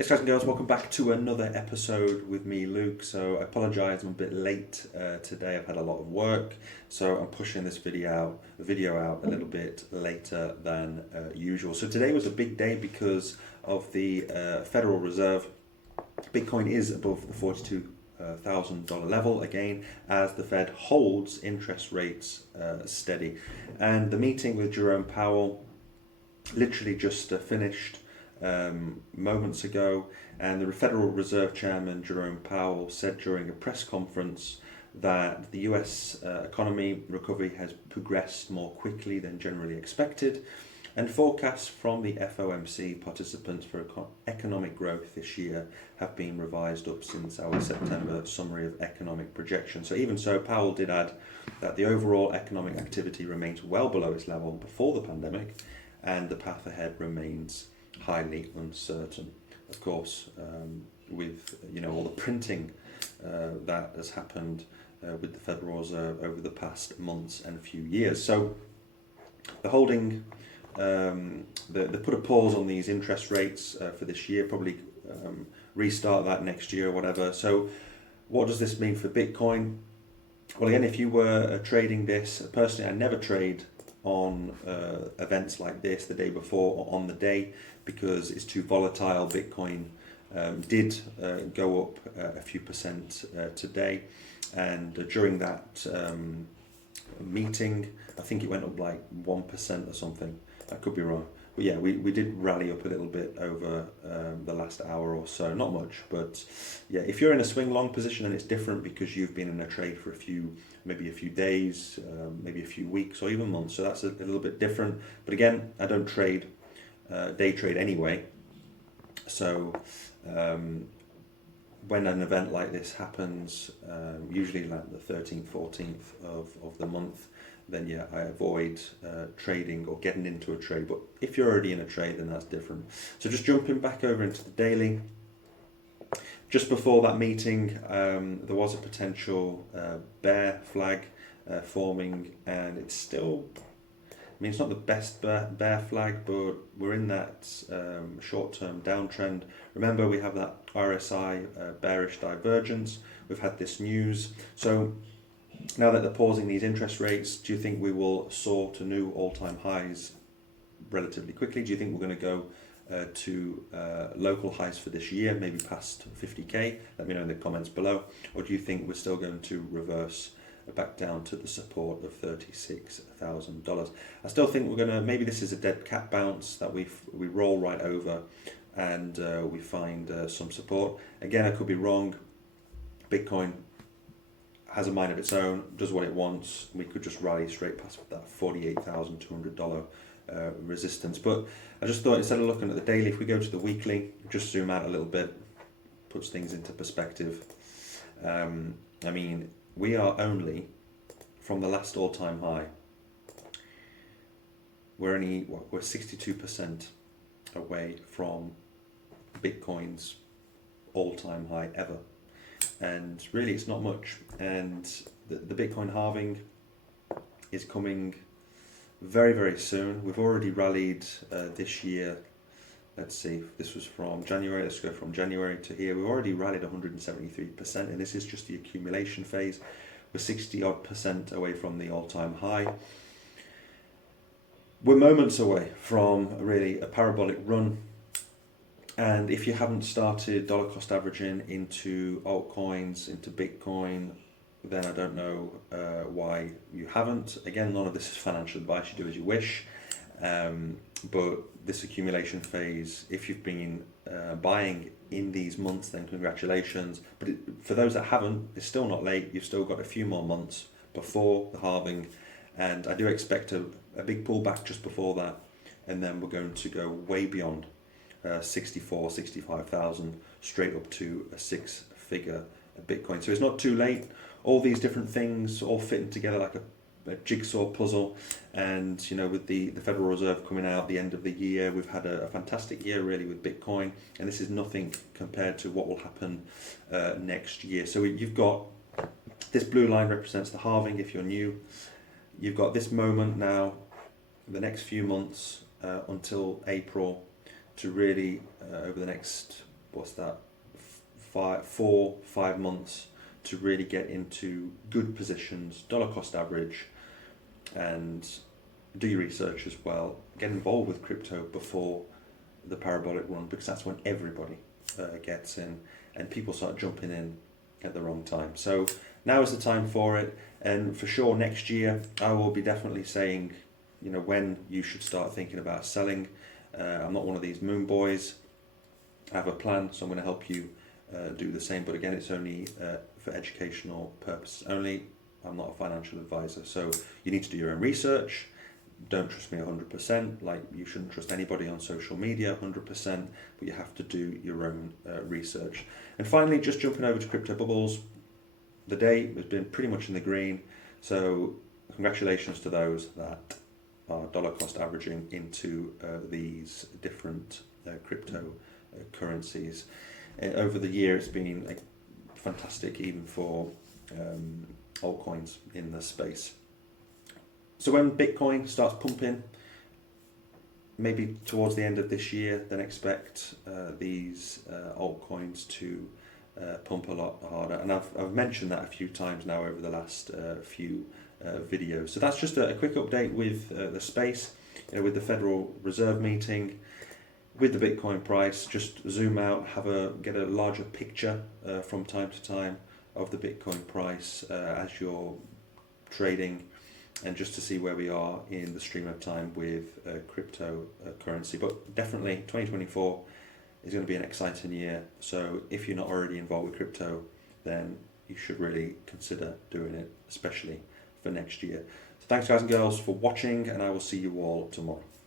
Yes, guys and girls, welcome back to another episode with me, Luke. So I apologise, I'm a bit late today. I've had a lot of work, so I'm pushing this video out a little bit later than usual. So today was a big day because of the Federal Reserve. Bitcoin is above the $42,000 level again as the Fed holds interest rates steady. And the meeting with Jerome Powell literally just finished moments ago, and the Federal Reserve Chairman Jerome Powell said during a press conference that the US economy recovery has progressed more quickly than generally expected, and forecasts from the FOMC participants for economic growth this year have been revised up since our September summary of economic projections. So even so, Powell did add that the overall economic activity remains well below its level before the pandemic, and the path ahead remains highly uncertain. Of course, with all the printing that has happened with the Federal Reserve over the past months and few years. So the holding, they put a pause on these interest rates for this year, probably restart that next year or whatever. So what does this mean for Bitcoin? Well, again, if you were trading this, personally I never trade on events like this the day before or on the day because it's too volatile. Bitcoin did go up a few percent today, and during that meeting I think it went up like 1% or something. I could be wrong, but yeah, we did rally up a little bit over the last hour or so. Not much, but yeah, if you're in a swing long position and it's different because you've been in a trade for maybe a few days, maybe a few weeks or even months, so that's a little bit different. But again, I don't trade day trade anyway, so when an event like this happens, usually like the 13th, 14th of the month, then yeah, I avoid trading or getting into a trade. But if you're already in a trade, then that's different. So just jumping back over into the daily, just before that meeting, there was a potential bear flag forming, and it's still, I mean, it's not the best bear flag, but we're in that short-term downtrend. Remember, we have that RSI bearish divergence. We've had this news. So now that they're pausing these interest rates, do you think we will soar to new all-time highs relatively quickly? Do you think we're going to go to local highs for this year, maybe past 50k? Let me know in the comments below. Or do you think we're still going to reverse back down to the support of $36,000? I still think we're going to, maybe this is a dead cat bounce that we roll right over and we find some support. Again, I could be wrong. Bitcoin has a mind of its own, does what it wants. We could just rally straight past that $48,200 resistance. But I just thought, instead of looking at the daily, if we go to the weekly, just zoom out a little bit, puts things into perspective. I mean, we are only, from the last all-time high, we're 62% away from Bitcoin's all-time high ever. And really it's not much. And the Bitcoin halving is coming very, very soon. We've already rallied this year. Let's see, this was from January. Let's go from January to here. We've already rallied 173%, and this is just the accumulation phase. We're 60% away from the all-time high. We're moments away from really a parabolic run. And if you haven't started dollar cost averaging into altcoins, into Bitcoin, then I don't know why you haven't. Again, none of this is financial advice. You do as you wish. But this accumulation phase, if you've been buying in these months, then congratulations. But for those that haven't, it's still not late. You've still got a few more months before the halving. And I do expect a big pullback just before that. And then we're going to go way beyond 65,000 straight up to a six-figure Bitcoin. So it's not too late. All these different things all fitting together like a jigsaw puzzle, and with the Federal Reserve coming out at the end of the year, we've had a fantastic year really with Bitcoin, and this is nothing compared to what will happen next year. So you've got this blue line represents the halving if you're new. You've got this moment now, the next few months until April, to really over the next what's that, 4-5 months to really get into good positions, dollar cost average, and do your research as well. Get involved with crypto before the parabolic run, because that's when everybody gets in and people start jumping in at the wrong time. So now is the time for it, and for sure next year I will be definitely saying, when you should start thinking about selling. I'm not one of these moon boys. I have a plan, so I'm going to help you do the same, but again, it's only for educational purposes only. I'm not a financial advisor, so you need to do your own research. Don't trust me 100%, like you shouldn't trust anybody on social media 100%, but you have to do your own research. And finally, just jumping over to crypto bubbles, the day has been pretty much in the green, so congratulations to those that are dollar cost averaging into these different crypto currencies. Over the year, it's been fantastic, even for altcoins in the space. So when Bitcoin starts pumping, maybe towards the end of this year, then expect these altcoins to pump a lot harder. And I've mentioned that a few times now over the last few videos. So that's just a quick update with the space, with the Federal Reserve meeting, with the Bitcoin price. Just zoom out, get a larger picture from time to time of the Bitcoin price as you're trading, and just to see where we are in the stream of time with cryptocurrency. But definitely 2024 is going to be an exciting year. So if you're not already involved with crypto, then you should really consider doing it, especially for next year. So thanks guys and girls for watching, and I will see you all tomorrow.